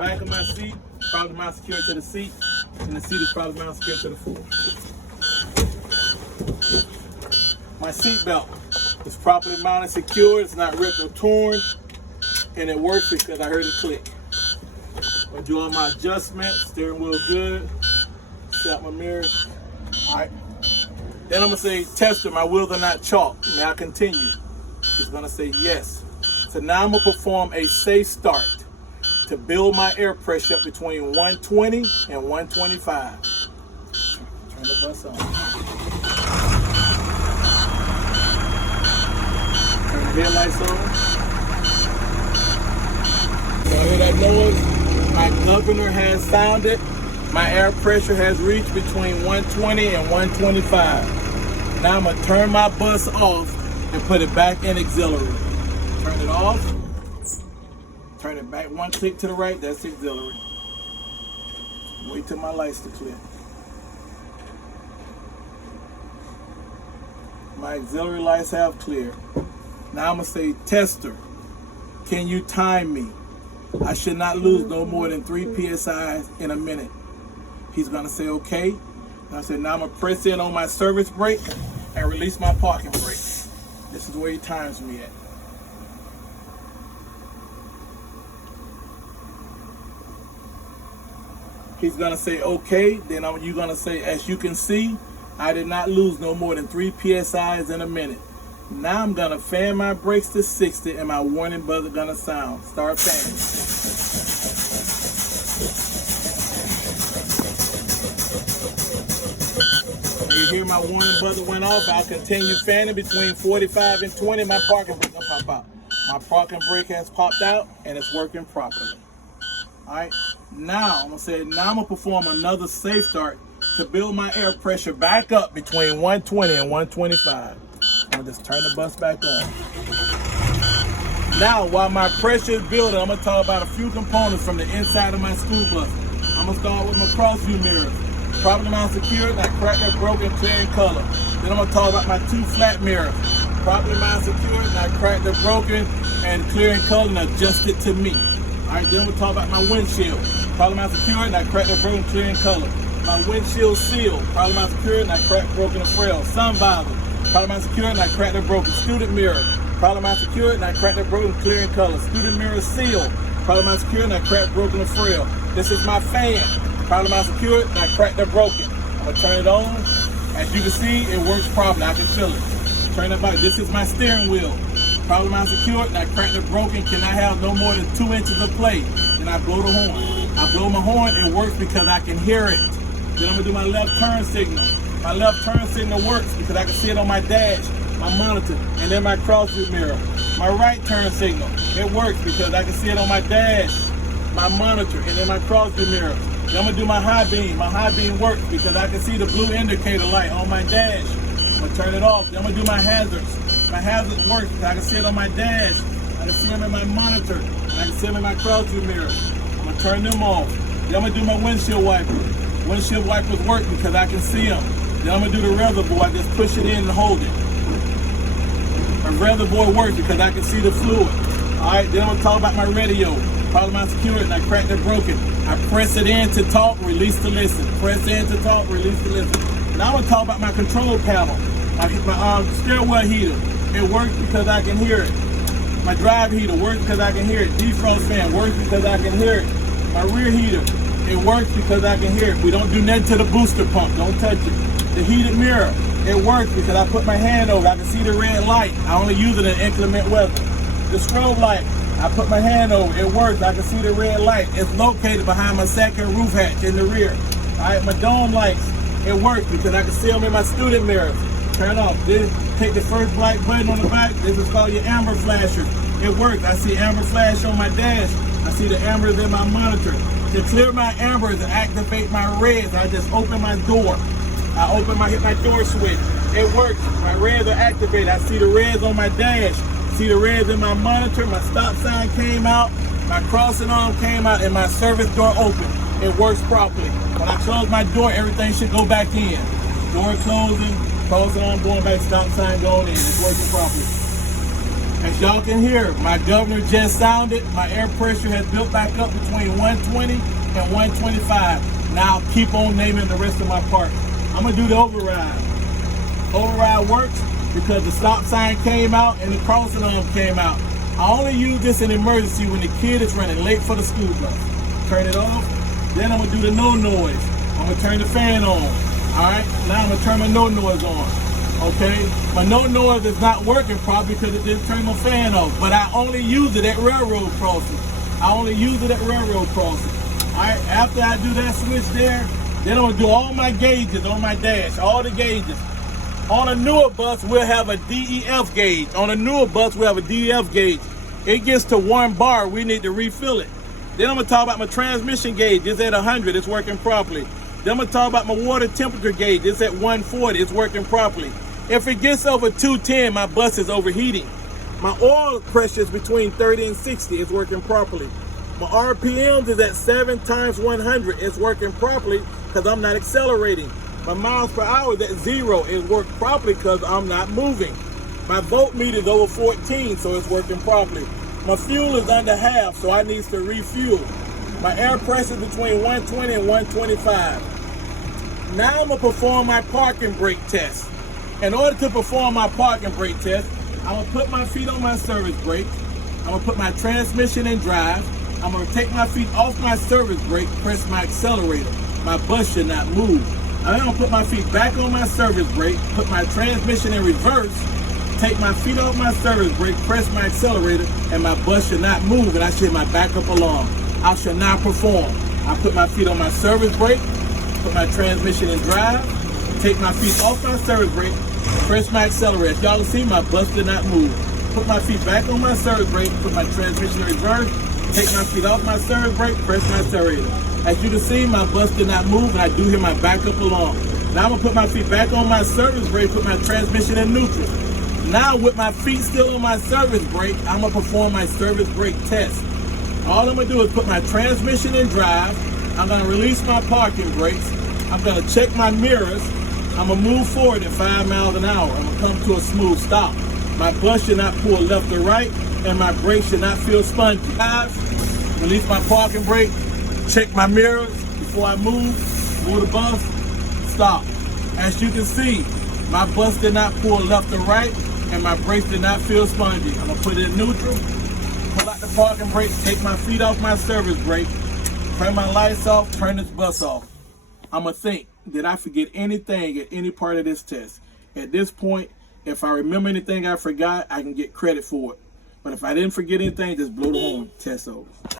back of my seat, probably mount secured to the seat, and the seat is probably mount secured to the floor. My seat belt is properly mounted, secured, it's not ripped or torn, and it works because I heard it click. I do all my adjustments, steering wheel good, set my mirrors. All right. Then I'm gonna say, tester, my wheels are not chalk. May I continue? He's gonna say yes. So now I'm gonna perform a safe start to build my air pressure up between 120 and 125. Turn the bus on. Turn the headlights on. So I hear that noise. My governor has sounded. My air pressure has reached between 120 and 125. Now I'm gonna turn my bus off and put it back in auxiliary. Turn it off. Turn it back one click to the right, that's auxiliary. Wait till my lights to clear. My auxiliary lights have cleared. Now I'm gonna say, tester, can you time me? I should not lose no more than 3 PSI in a minute. He's gonna say, okay. And I said, now I'm gonna press in on my service brake and release my parking brake. This is where he times me at. He's gonna say, okay. Then you're gonna say, as you can see, I did not lose no more than 3 PSIs in a minute. Now I'm gonna fan my brakes to 60 and my warning buzzer gonna sound. Start fanning. You hear my warning buzzer went off. I'll continue fanning between 45 and 20. My parking brake will pop out. My parking brake has popped out and it's working properly. All right. Now I'm gonna perform another safe start to build my air pressure back up between 120 and 125. I'm gonna just turn the bus back on. Now, while my pressure is building, I'm gonna talk about a few components from the inside of my school bus. I'm gonna start with my cross view mirrors. Properly mounted secured, not cracked or broken, clear in color. Then I'm gonna talk about my 2 flat mirrors. Properly mounted secured, not cracked or broken, and clear in color and adjusted to me. All right, then we'll talk about my windshield. Properly mounted secured, not cracked or broken, clear in color. My windshield seal, properly mounted secured, not cracked, broken, or frail. Sun visor, properly mounted secured, not cracked or broken. Student mirror, properly mounted secured, not cracked or broken, clear in color. Student mirror seal, properly mounted secured, not cracked, broken, or frail. This is my fan, properly mounted secured, not cracked or broken. I'm gonna turn it on. As you can see, it works properly. I can feel it. Turn it back. This is my steering wheel. Properly mounted secured, not cracked or broken. Cannot have no more than 2 inches of play. Then I blow the horn. I blow my horn. It works because I can hear it. Then I'm gonna do my left turn signal. My left turn signal works because I can see it on my dash, my monitor, and then my cross view mirror. My right turn signal, it works because I can see it on my dash, my monitor, and then my cross view mirror. Then I'm gonna do my high beam. My high beam works because I can see the blue indicator light on my dash. I'm gonna turn it off. Then I'm gonna do my hazards. My hazards work because I can see it on my dash. I can see them in my monitor. And I can see them in my cross view mirror. I'm gonna turn them off. Then I'm gonna do my windshield wiper. Windshield wipers work because I can see them. Then I'm gonna do the reservoir. I just push it in and hold it. My reservoir works because I can see the fluid. All right, then I'm gonna talk about my radio. Properly mounted secured, not cracked or broken. I press it in to talk, release to listen. Press in to talk, release to listen. Now I'm gonna talk about my control panel. My steering wheel heater. It works because I can hear it. My drive heater works because I can hear it. Defrost fan works because I can hear it. My rear heater, it works because I can hear it. We don't do nothing to the booster pump. Don't touch it. The heated mirror, it works because I put my hand over. I can see the red light. I only use it in inclement weather. The strobe light, I put my hand over. It works. I can see the red light. It's located behind my second roof hatch in the rear. All right, my dome lights, it works because I can see them in my student mirrors. Turn off. Then take the first black button on the back. This is called your amber flasher. It works. I see amber flash on my dash. I see the ambers in my monitor. To clear my ambers and activate my reds, I just open my door. Hit my door switch. It works. My reds are activated. I see the reds on my dash. See the reds in my monitor. My stop sign came out. My crossing arm came out, and my service door opened. It works properly. When I close my door, everything should go back in. Door closing, crossing arm going back, stop sign going in. It's working properly. As y'all can hear, my governor just sounded. My air pressure has built back up between 120 and 125. Now I'll keep on naming the rest of my parts. I'm gonna do the override. Override works because the stop sign came out and the crossing arm came out. I only use this in emergency when the kid is running late for the school bus. Turn it off. Then I'm gonna do the no noise. I'm gonna turn the fan on. All right. Now I'm gonna turn my no noise on. Okay. My no noise is not working probably because it didn't turn my fan off. But I only use it at railroad crossing. I only use it at railroad crossing. All right. After I do that switch there, then I'm gonna do all my gauges on my dash. All the gauges. On a newer bus, we'll have a DEF gauge. On a newer bus, we'll have a DEF gauge. It gets to 1 bar, we need to refill it. Then I'm gonna talk about my transmission gauge. It's at 100, it's working properly. Then I'm gonna talk about my water temperature gauge. It's at 140, it's working properly. If it gets over 210, my bus is overheating. My oil pressure is between 30 and 60, it's working properly. My RPMs is at 7 times 100, it's working properly because I'm not accelerating. My miles per hour is at 0, it worked properly because I'm not moving. My voltmeter is over 14, so it's working properly. My fuel is under half, so I need to refuel. My air pressure is between 120 and 125. Now I'm gonna perform my parking brake test. In order to perform my parking brake test, I'm gonna put my feet on my service brake. I'm gonna put my transmission in drive. I'm gonna take my feet off my service brake, press my accelerator. My bus should not move. I'm gonna put my feet back on my service brake, put my transmission in reverse, take my feet off my service brake, press my accelerator, and my bus should not move, and I should hit my backup alarm. I should not perform. I put my feet on my service brake, put my transmission in drive, take my feet off my service brake, press my accelerator. As y'all can see, my bus did not move. Put my feet back on my service brake, put my transmission in reverse, take my feet off my service brake, press my accelerator. As you can see, my bus did not move, and I do hear my backup alarm. Now I'm gonna put my feet back on my service brake, put my transmission in neutral. Now with my feet still on my service brake, I'm gonna perform my service brake test. All I'm gonna do is put my transmission in drive. I'm gonna release my parking brakes. I'm gonna check my mirrors. I'm gonna move forward at 5 miles an hour. I'm gonna come to a smooth stop. My bus should not pull left or right, and my brakes should not feel spongy. Release my parking brake. Check my mirrors before I move the bus, stop. As you can see, my bus did not pull left or right, and my brakes did not feel spongy. I'm gonna put it in neutral, pull out the parking brake, take my feet off my service brake, turn my lights off, turn this bus off. I'm gonna think, did I forget anything at any part of this test? At this point, if I remember anything I forgot, I can get credit for it. But if I didn't forget anything, just blow the horn, test over.